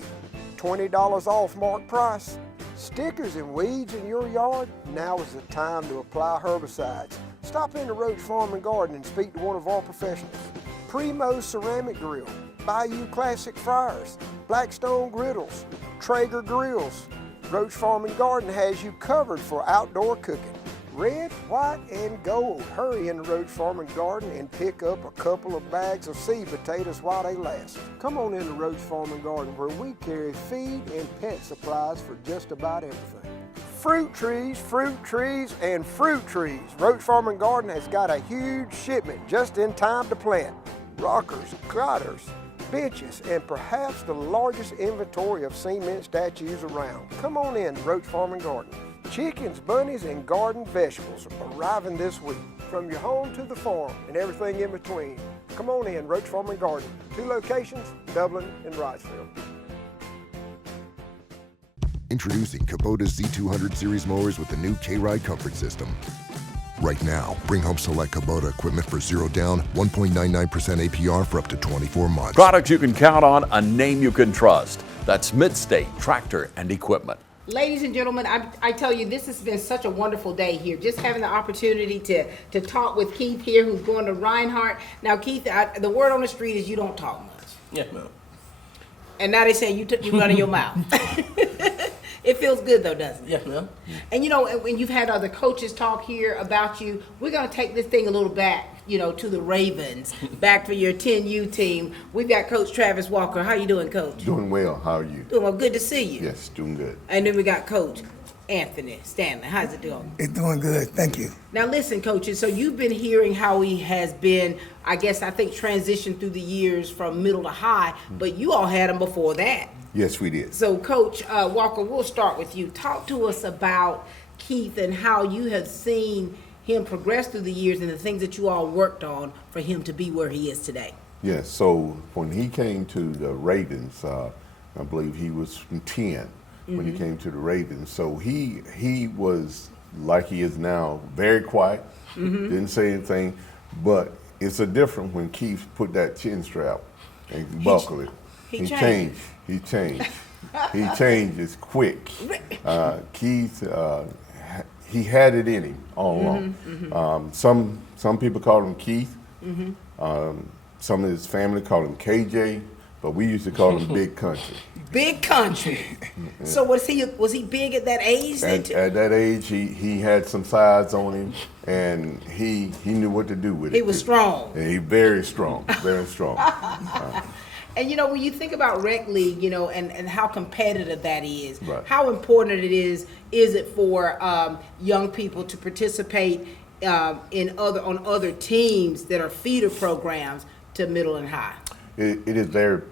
$20 off marked price. Stickers and weeds in your yard? Now is the time to apply herbicides. Stop into Roach Farm and Garden and speak to one of our professionals. Primo's Ceramic Grill, Bayou Classic Fryers, Blackstone Griddles, Traeger Grills. Roach Farm and Garden has you covered for outdoor cooking. Red, white, and gold. Hurry into Roach Farm and Garden and pick up a couple of bags of seed potatoes while they last. Come on into Roach Farm and Garden, where we carry feed and pet supplies for just about everything. Fruit trees, and fruit trees. Roach Farm and Garden has got a huge shipment just in time to plant. Rockers, gliders, benches, and perhaps the largest inventory of cement statues around. Come on in, Roach Farm and Garden. Chickens, bunnies, and garden vegetables arriving this week. From your home to the farm and everything in between. Come on in, Roach Farm and Garden. 2 locations, Dublin and Wrightsville. Introducing Kubota Z200 series mowers with the new K-Ride comfort system. Right now, bring home select Kubota equipment for 0 down, 1.99% APR for up to 24 months. Products you can count on, a name you can trust. That's Midstate Tractor and Equipment. Ladies and gentlemen, I tell you, this has been such a wonderful day here. Just having the opportunity to talk with Keith here, who's going to Reinhardt. Now, Keith, the word on the street is you don't talk much. Yeah, ma'am. And now they say you running your mouth. It feels good though, doesn't it? Yeah, ma'am. And you know, when you've had other coaches talk here about you, we're gonna take this thing a little back, you know, to the Ravens, back for your 10U team. We've got Coach Travis Walker. How you doing, Coach? Doing well. How are you? Doing well. Good to see you. Yes, doing good. And then we got Coach Anthony Stanley. How's it doing? It's doing good. Thank you. Now listen, coaches, so you've been hearing how he has been, I think, transitioned through the years from middle to high, but you all had him before that. Yes, we did. So, Coach Walker, we'll start with you. Talk to us about Keith and how you have seen him progress through the years and the things that you all worked on for him to be where he is today. Yes, so when he came to the Ravens, I believe he was 10 when he came to the Ravens. So he was, like he is now, very quiet, didn't say anything, but it's a different when Keith put that chin strap and buckled it. He changed. He changed. He changes quick. Keith, he had it in him all along. Some people call him Keith. Some of his family call him KJ, but we used to call him Big Country. Big Country. So was he big at that age? At that age, he had some size on him, and he knew what to do with it. He was strong. And he very strong, very strong. And you know, when you think about rec league, you know, and how competitive that is, Right. how important it is it for young people to participate on other teams that are feeder programs to middle and high? It is very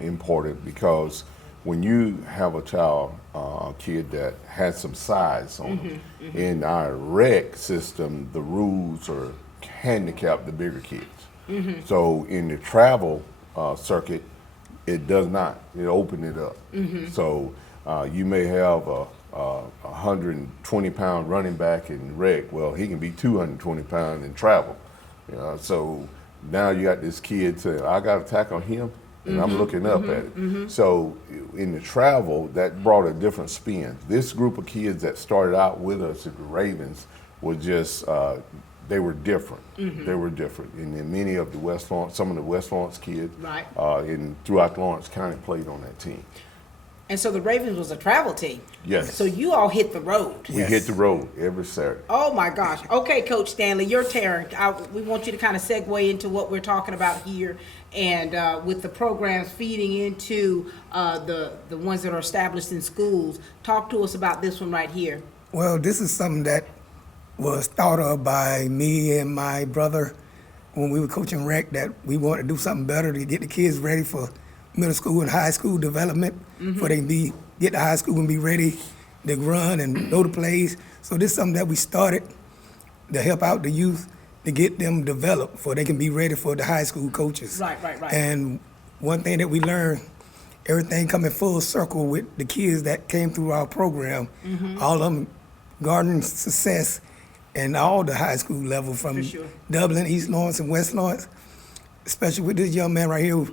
important because when you have a child, a kid that has some size on them, in our rec system, the rules are handicap the bigger kids. So in the travel circuit, it does not. It opened it up. So you may have a 120-pound running back in rec. Well, he can be 220 pounds in travel. You know, so now you got this kid saying, I got to tackle him, and I'm looking up at it. So in the travel, that brought a different spin. This group of kids that started out with us at the Ravens were just, they were different. They were different. And then many of the West Lawrence, some of the West Lawrence kids throughout Lawrence County played on that team. And so the Ravens was a travel team. Yes. So you all hit the road. We hit the road every Saturday. Oh my gosh. Okay, Coach Stanley, your turn. We want you to kind of segue into what we're talking about here, and with the programs feeding into the ones that are established in schools. Talk to us about this one right here. Well, this is something that was thought of by me and my brother when we were coaching rec, that we wanted to do something better to get the kids ready for middle school and high school development, for they can get to high school and be ready to run and know the plays. So this is something that we started to help out the youth to get them developed so they can be ready for the high school coaches. Right. And one thing that we learned, everything coming full circle with the kids that came through our program, all of them garnering success in all the high school level, from Dublin, East Lawrence, and West Lawrence, especially with this young man right here.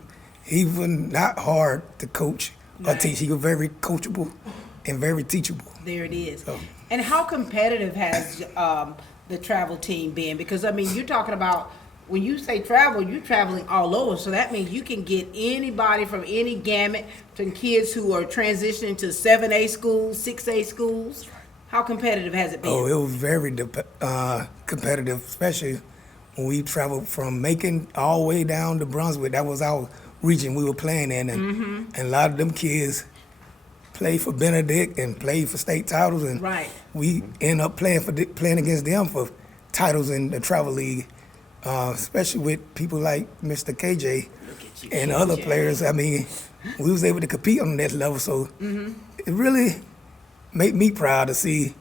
He was not hard to coach or teach. He was very coachable and very teachable. There it is. And how competitive has the travel team been? Because, I mean, you're talking about, when you say travel, you're traveling all over. So that means you can get anybody from any gamut, from kids who are transitioning to 7A schools, 6A schools. How competitive has it been? Oh, it was very competitive, especially when we traveled from Macon all the way down to Brunswick. That was our region we were playing in, and a lot of them kids played for Benedict and played for state titles, and we end up playing against them for titles in the travel league, especially with people like Mr. KJ and other players. I mean, we was able to compete on that level, so it really made me proud to see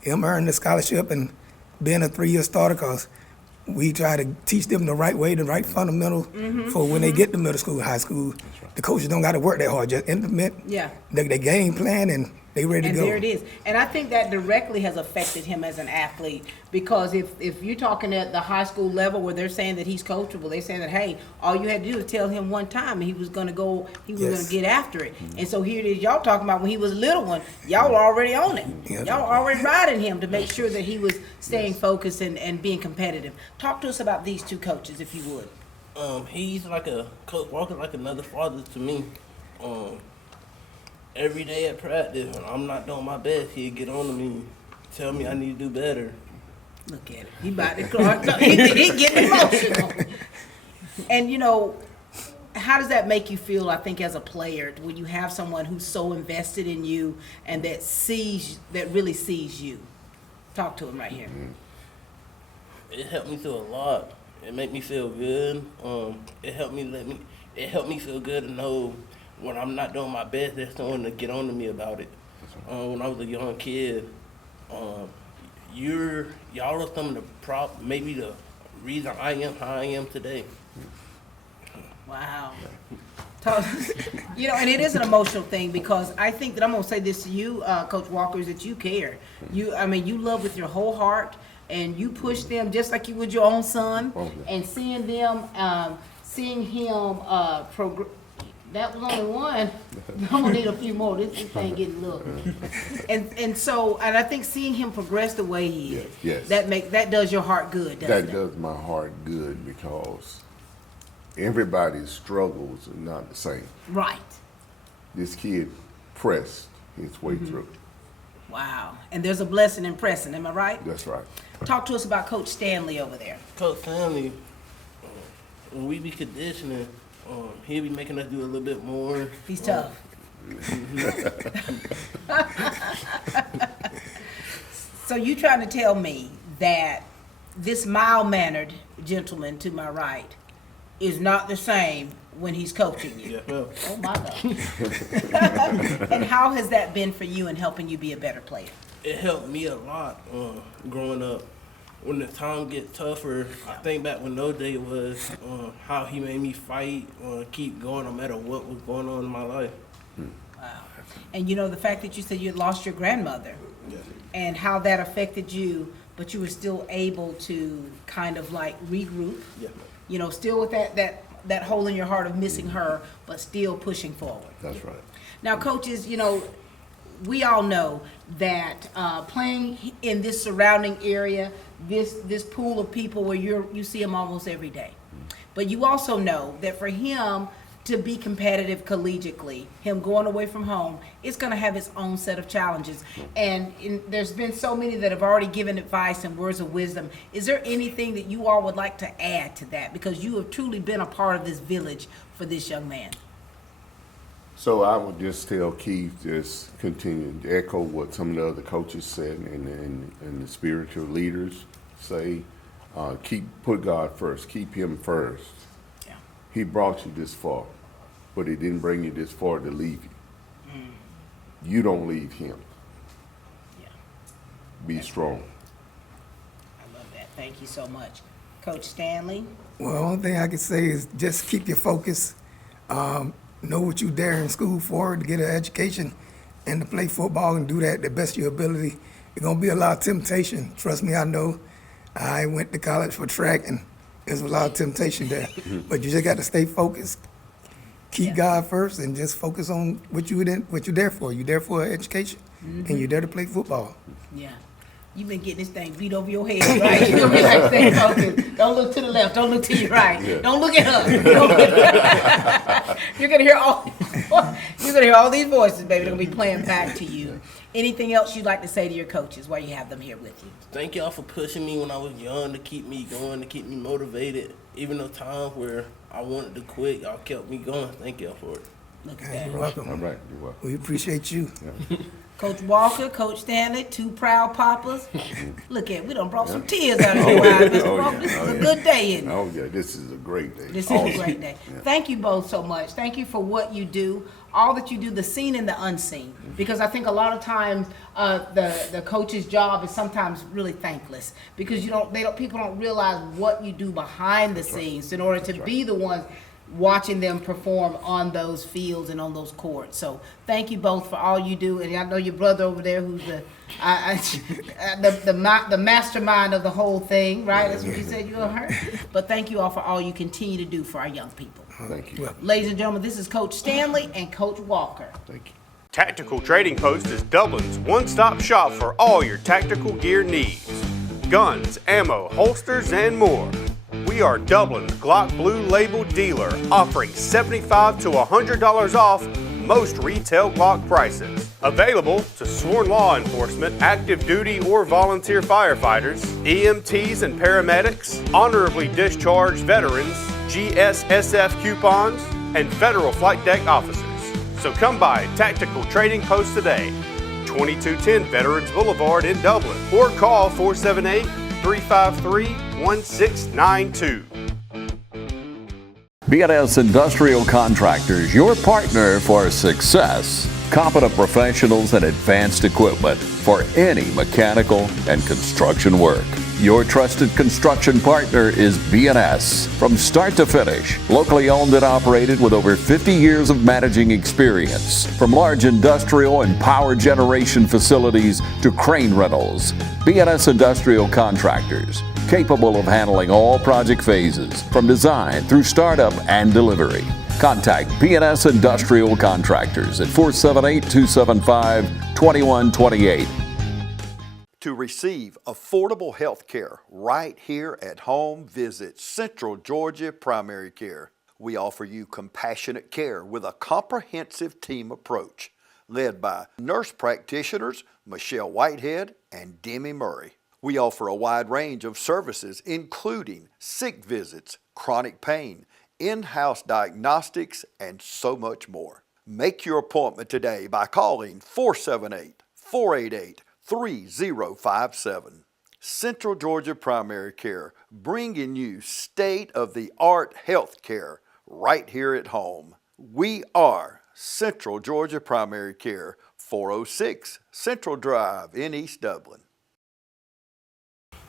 him earn the scholarship and being a 3-year starter, because we try to teach them the right way, the right fundamental for when they get to middle school, high school. The coaches don't got to work that hard, just implement the game plan, and they ready to go. And there it is. And I think that directly has affected him as an athlete, because if you're talking at the high school level where they're saying that he's coachable, they're saying that, hey, all you had to do is tell him one time and he was going to go, he was going to get after it. And so here it is, y'all talking about when he was a little one, y'all were already on it. Y'all were already riding him to make sure that he was staying focused and being competitive. Talk to us about these two coaches, if you would. He's like Coach Walker, like another father to me. Every day at practice, when I'm not doing my best, he'd get on to me, tell me I need to do better. Look at it. He about to cry. No, he getting emotional. And, you know, how does that make you feel, I think, as a player, when you have someone who's so invested in you and that really sees you? Talk to him right here. It helped me through a lot. It made me feel good. It helped me feel good to know when I'm not doing my best, there's someone to get on to me about it. When I was a young kid, y'all are some of maybe the reason I am how I am today. Wow. You know, and it is an emotional thing, because I think that I'm going to say this to you, Coach Walker, is that you care. You love with your whole heart, and you push them just like you would your own son, and seeing him That was only one. I'm gonna need a few more. This thing getting little. And so, and I think seeing him progress the way he is, Yes. that does your heart good, doesn't That it? does my heart good because everybody's struggles are not the same. Right. This kid pressed his way Mm-hmm. through. Wow. And there's a blessing in pressing, am I right? That's right. Talk to us about Coach Stanley over there. Coach Stanley, when we be conditioning, he'll be making us do a little bit more. He's tough. So you trying to tell me that this mild-mannered gentleman to my right is not the same when he's coaching you? Yeah. Oh my God. And how has that been for you in helping you be a better player? It helped me a lot growing up. When the time get tougher, I think back when No Day was, how he made me fight, keep going no matter what was going on in my life. Wow. And you know, the fact that you said you had lost your grandmother Yeah. and how that affected you, but you were still able to kind of like regroup, Yeah. you know, still with that hole in your heart of missing her, but still pushing forward. That's right. Now, coaches, you know, we all know that playing in this surrounding area, this pool of people where you see him almost every day. But you also know that for him to be competitive collegiately, him going away from home, it's going to have its own set of challenges. And there's been so many that have already given advice and words of wisdom. Is there anything that you all would like to add to that? Because you have truly been a part of this village for this young man. So I would just tell Keith, just continue to echo what some of the other coaches said and the spiritual leaders say. Put God first, keep him first. Yeah. He brought you this far, but he didn't bring you this far to leave you. You don't leave him. Yeah. Be strong. I love that. Thank you so much. Coach Stanley? Well, the only thing I can say is just keep your focus. Know what you're there in school for, to get an education and to play football and do that the best of your ability. It's going to be a lot of temptation. Trust me, I know. I went to college for track, and there's a lot of temptation there. But you just got to stay focused. Keep God first and just focus on what you're there for. You're there for education, and you're there to play football. Yeah. You've been getting this thing beat over your head, right? You're gonna be like, stay focused. Don't look to the left. Don't look to your right. Yeah. Don't look at her. You're gonna hear all these voices, baby. They're gonna be playing back to you. Anything else you'd like to say to your coaches while you have them here with you? Thank y'all for pushing me when I was young, to keep me going, to keep me motivated. Even though times where I wanted to quit, y'all kept me going. Thank y'all for it. Look at that. You're welcome. All right, you're welcome. We appreciate you. Yeah. Coach Walker, Coach Stanley, two proud papas. Look at, we done brought some tears out of your eyes. This is a good day, isn't it? Oh yeah, this is a great day. This is a great day. Yeah. Thank you both so much. Thank you for what you do, all that you do, the seen and the unseen. Because I think a lot of times the coach's job is sometimes really thankless because people don't realize what you do behind the scenes in order to be the ones watching them perform on those fields and on those courts. So thank you both for all you do. And I know your brother over there who's the mastermind of the whole thing, right? That's what you said you were her. But thank you all for all you continue to do for our young people. Thank you. Ladies and gentlemen, this is Coach Stanley and Coach Walker. Thank you. Tactical Trading Post is Dublin's one-stop shop for all your tactical gear needs. Guns, ammo, holsters, and more. We are Dublin's Glock Blue Label dealer, offering $75 to $100 off most retail Glock prices. Available to sworn law enforcement, active duty or volunteer firefighters, EMTs and paramedics, honorably discharged veterans, GSSF coupons, and federal flight deck officers. So come by Tactical Trading Post today, 2210 Veterans Boulevard in Dublin, or call 478-353-1692. BNS Industrial Contractors, your partner for success. Competent professionals and advanced equipment for any mechanical and construction work. Your trusted construction partner is BNS. From start to finish, locally owned and operated with over 50 years of managing experience. From large industrial and power generation facilities to crane rentals, BNS Industrial Contractors, capable of handling all project phases, from design through startup and delivery. Contact P&S Industrial Contractors at 478-275-2128. To receive affordable health care right here at home, visit Central Georgia Primary Care. We offer you compassionate care with a comprehensive team approach, led by nurse practitioners Michelle Whitehead and Demi Murray. We offer a wide range of services, including sick visits, chronic pain, in-house diagnostics, and so much more. Make your appointment today by calling 478-488-3057. Central Georgia Primary Care, bringing you state-of-the-art health care right here at home. We are Central Georgia Primary Care, 406 Central Drive in East Dublin.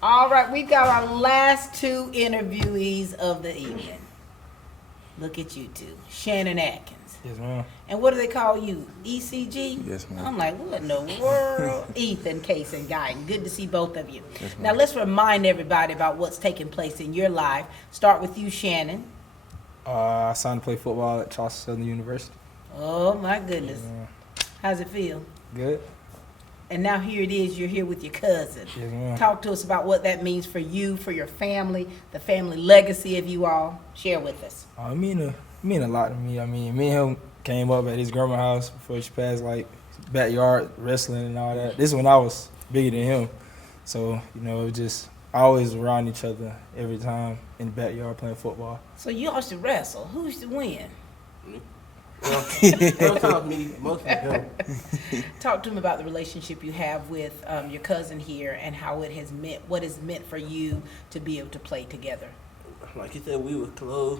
All right, we've got our last two interviewees of the evening. Look at you two. Shannon Atkins. Yes, ma'am. And what do they call you? ECG? Yes, ma'am. I'm like, what in the world? Ethan, Case, and Guyton. Good to see both of you. Yes, now, let's remind everybody about what's taking place in your life. Start with you, Shannon. I signed to play football at Charleston Southern University. Oh, my goodness. Yeah. How's it feel? Good. And now here it is, you're here with your cousin. Yes, ma'am. Talk to us about what that means for you, for your family, the family legacy of you all. Share with us. It mean a lot to me. I mean, me and him came up at his grandma's house before she passed, like backyard wrestling and all that. This is when I was bigger than him. So, it was just always around each other every time in the backyard playing football. So you all should wrestle. Who used to win? Sometimes me, mostly him. Talk to him about the relationship you have with your cousin here and how it has meant, what it's meant for you to be able to play together. Like you said, we were close.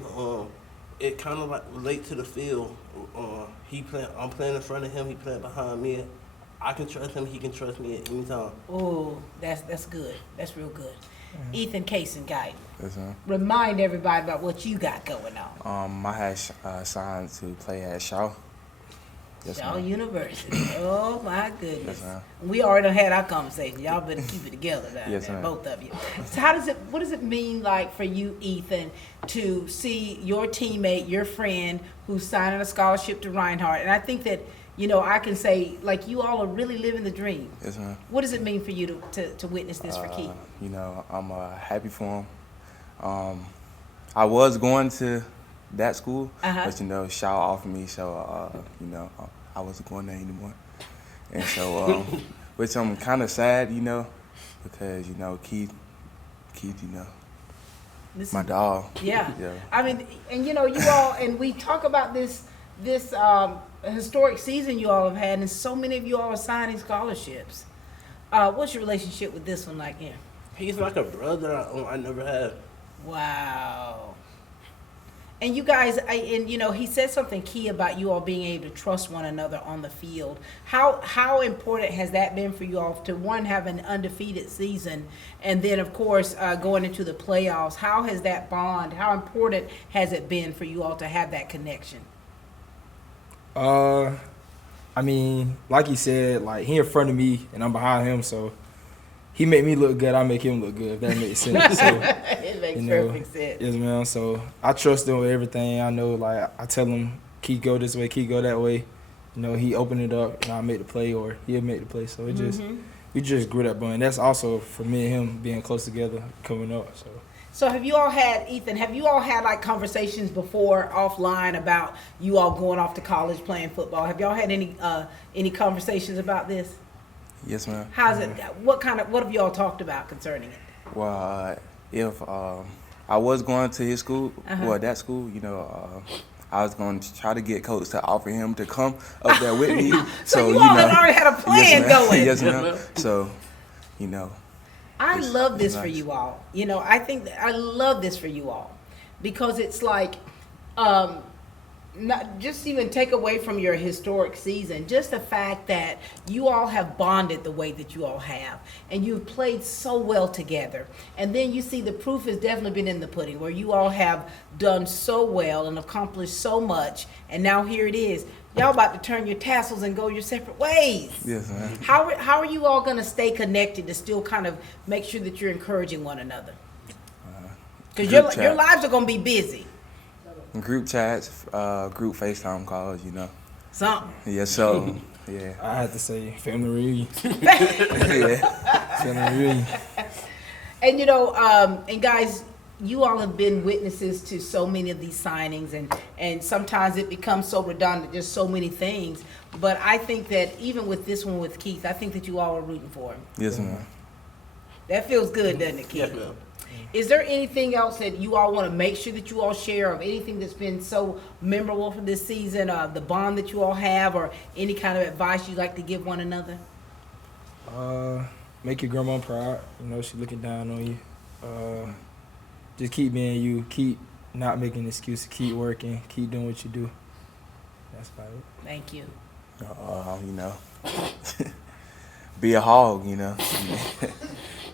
It kind of like relate to the field. I'm playing in front of him. He playing behind me. I can trust him. He can trust me at any time. Oh, that's good. That's real good. Ethan, Case, and Guyton. Yes, ma'am. Remind everybody about what you got going on. I had signed to play at Shaw. Yes, Shaw ma'am. University. Oh my goodness. Yes, ma'am. We already had our conversation. Y'all better keep it together down Yes, there, ma'am. both of you. So what does it mean like for you, Ethan, to see your teammate, your friend, who's signing a scholarship to Reinhardt? And I think that, I can say, like, you all are really living the dream. Yes, ma'am. What does it mean for you to witness this for Keith? I'm happy for him. I was going to that school, but Shaw offered me, so I wasn't going there anymore. And so, which I'm kind of sad, because Keith, my dog. Yeah. Yeah. I mean, and you all, and we talk about this historic season you all have had, and so many of you all are signing scholarships. What's your relationship with this one like here? He's like a brother I never had. Wow. And you guys, he said something key about you all being able to trust one another on the field. How important has that been for you all to, one, have an undefeated season, and then, of course, going into the playoffs? How has that bond, how important has it been for you all to have that connection? I mean, like he said, like, he in front of me and I'm behind him, so he make me look good, I make him look good, if that makes sense. So, it makes perfect sense. Yes, man. So I trust him with everything. I know, like, I tell him, Keith, go this way, Keith, go that way. He open it up and I make the play, or he'll make the play. So it we just grew that bond. That's also for me and him being close together coming up. So have you all had, Ethan, like conversations before offline about you all going off to college playing football? Have y'all had any conversations about this? Yes, ma'am. How's it? What have you all talked about concerning it? Well, if I was going to his school, that school, I was going to try to get coach to offer him to come up there with me. So you all have already had a plan going. Yes, ma'am. So, I love this for you all. I think that I love this for you all because it's like, not just even take away from your historic season, just the fact that you all have bonded the way that you all have, and you've played so well together. And then you see the proof has definitely been in the pudding, where you all have done so well and accomplished so much, and now here it is. Y'all about to turn your tassels and go your separate ways. Yes, ma'am. How are you all going to stay connected to still kind of make sure that you're encouraging one another? Because your lives are going to be busy. Group chats, group FaceTime calls, you know. Something. Yeah, so, yeah. I had to say family reunion. Yeah. Family reunion. And and guys, you all have been witnesses to so many of these signings, and sometimes it becomes so redundant, just so many things. But I think that even with this one with Keith, I think that you all are rooting for him. Yes, ma'am. That feels good, doesn't it, Keith? Yes, ma'am. Is there anything else that you all want to make sure that you all share of anything that's been so memorable for this season, the bond that you all have, or any kind of advice you'd like to give one another? Make your grandma proud. You know, she looking down on you. Just keep being you. Keep not making excuses. Keep working. Keep doing what you do. That's about it. Thank you. You know, be a hog, you know.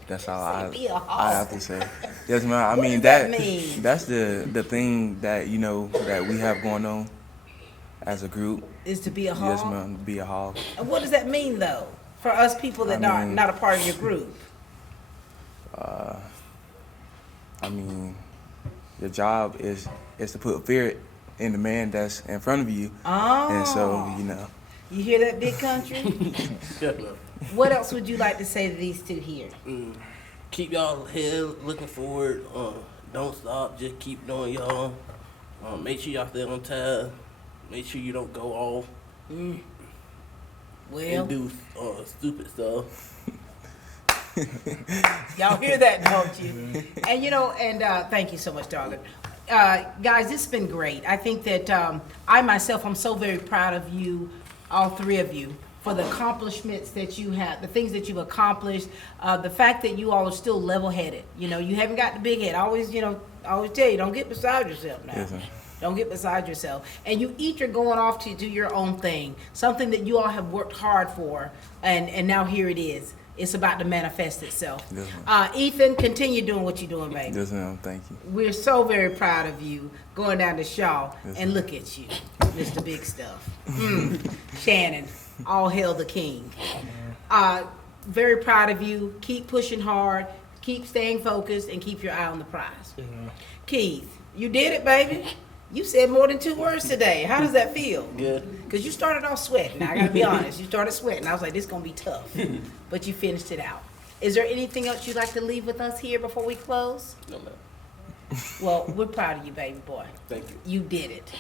That's all I have to say. Yes, man. I mean, that's the thing that, you know, that we have going on as a group. Is to be a hog? Yes, ma'am, be a hog. And what does that mean, though, for us people that are not a part of your group? I mean, your job is to put fear in the man that's in front of you. Oh. And so, you know. You hear that, big country? What else would you like to say to these two here? Keep y'all head looking forward. Don't stop. Just keep doing y'all. Make sure y'all stay on time. Make sure you don't go off. Well. And do stupid stuff. Y'all hear that, don't you? And thank you so much, darling. Guys, this has been great. I think that I'm so very proud of you, all three of you, for the accomplishments that you have, the things that you've accomplished, the fact that you all are still level-headed. You know, you haven't got the big head. I always tell you, don't get beside yourself now. Yes, ma'am. Don't get beside yourself. And you each are going off to do your own thing, something that you all have worked hard for, and now here it is. It's about to manifest itself. Yes, Ethan, continue doing what you're doing, baby. Yes, ma'am. Thank you. We're so very proud of you going down to Shaw, Yes, and look at you, Mr. Big Stuff. Shannon, all hail the king. Very proud of you. Keep pushing hard, keep staying focused, and keep your eye on the prize. Keith, you did it, baby. You said more than 2 words today. How does that feel? Good. Because you started off sweating. I got to be honest. You started sweating. I was like, this is going to be tough. But you finished it out. Is there anything else you'd like to leave with us here before we close? No, ma'am. Well, we're proud of you, baby boy. Thank you. You did it.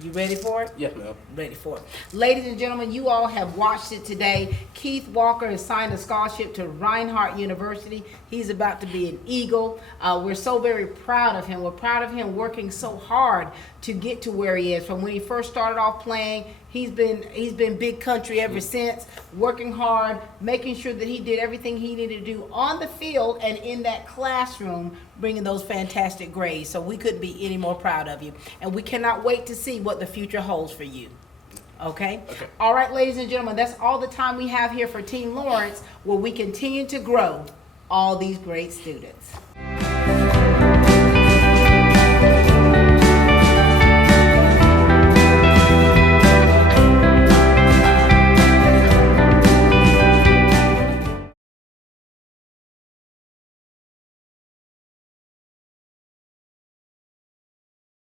You ready for it? Yes, ma'am. Ready for it. Ladies and gentlemen, you all have watched it today. Keith Walker has signed a scholarship to Reinhardt University. He's about to be an Eagle. We're so very proud of him. We're proud of him working so hard to get to where he is. From when he first started off playing, he's been big country ever since, working hard, making sure that he did everything he needed to do on the field and in that classroom, bringing those fantastic grades. So we couldn't be any more proud of you. And we cannot wait to see what the future holds for you. Okay? All right, ladies and gentlemen, that's all the time we have here for Team Lawrence, where we continue to grow all these great students.